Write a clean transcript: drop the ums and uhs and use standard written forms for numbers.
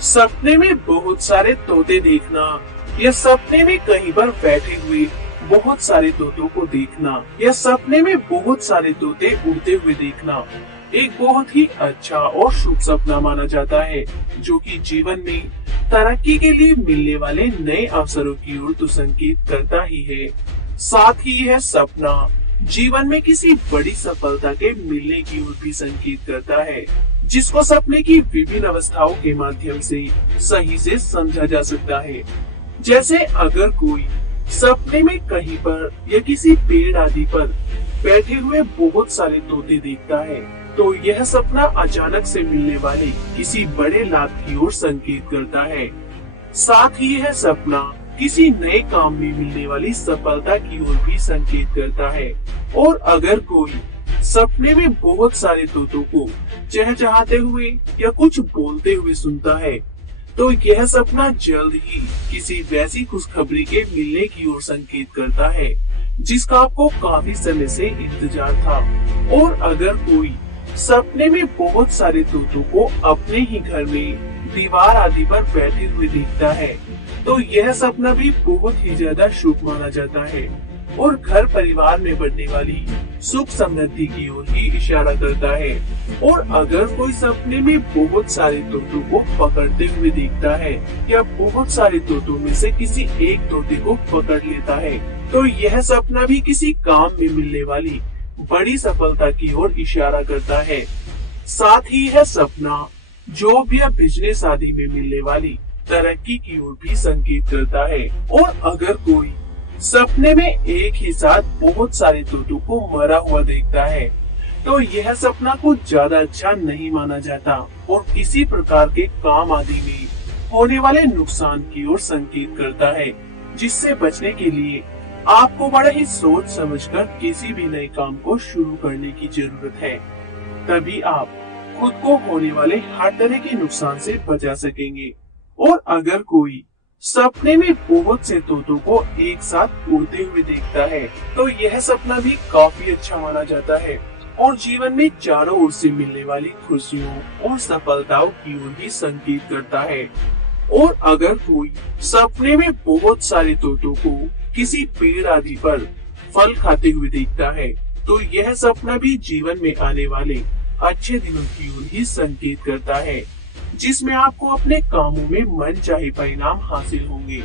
सपने में बहुत सारे तोते देखना या सपने में कहीं पर बैठे हुए बहुत सारे तोतों को देखना या सपने में बहुत सारे तोते उड़ते हुए देखना एक बहुत ही अच्छा और शुभ सपना माना जाता है, जो कि जीवन में तरक्की के लिए मिलने वाले नए अवसरों की ओर तो संकेत करता ही है। साथ ही यह सपना जीवन में किसी बड़ी सफलता के मिलने की ओर भी संकेत करता है, जिसको सपने की विभिन्न अवस्थाओं के माध्यम से सही से समझा जा सकता है। जैसे अगर कोई सपने में कहीं पर या किसी पेड़ आदि पर बैठे हुए बहुत सारे तोते देखता है, तो यह सपना अचानक से मिलने वाले किसी बड़े लाभ की ओर संकेत करता है। साथ ही यह सपना किसी नए काम में मिलने वाली सफलता की ओर भी संकेत करता है। और अगर कोई सपने में बहुत सारे तोतों को चहचहाते हुए या कुछ बोलते हुए सुनता है, तो यह सपना जल्द ही किसी वैसी खुशखबरी के मिलने की ओर संकेत करता है, जिसका आपको काफी समय से इंतजार था। और अगर कोई सपने में बहुत सारे तोतों को अपने ही घर में दीवार आदि पर बैठे हुए देखता है, तो यह सपना भी बहुत ही ज्यादा शुभ माना जाता है और घर परिवार में बढ़ने वाली सुख समृद्धि की ओर ही इशारा करता है। और अगर कोई सपने में बहुत सारे तोतों को पकड़ते हुए देखता है या बहुत सारे तोतों में से किसी एक तोते को पकड़ लेता है, तो यह सपना भी किसी काम में मिलने वाली बड़ी सफलता की ओर इशारा करता है। साथ ही यह सपना जॉब या बिजनेस आदि में मिलने वाली तरक्की की ओर भी संकेत करता है। और अगर कोई सपने में एक ही साथ बहुत सारे तोतों को मरा हुआ देखता है, तो यह सपना कुछ ज्यादा अच्छा नहीं माना जाता और किसी प्रकार के काम आदि में होने वाले नुकसान की ओर संकेत करता है, जिससे बचने के लिए आपको बड़ा ही सोच समझकर किसी भी नए काम को शुरू करने की जरूरत है। तभी आप खुद को होने वाले हर तरह के नुकसान से बचा सकेंगे। और अगर कोई सपने में बहुत से तोतों को एक साथ उड़ते हुए देखता है, तो यह सपना भी काफी अच्छा माना जाता है और जीवन में चारों ओर से मिलने वाली खुशियों और सफलताओं की ओर भी संकेत करता है। और अगर कोई सपने में बहुत सारे तोतों को किसी पेड़ आदि पर फल खाते हुए देखता है, तो यह सपना भी जीवन में आने वाले अच्छे दिनों की ओर ही संकेत करता है, जिसमें आपको अपने कामों में मनचाहे परिणाम हासिल होंगे।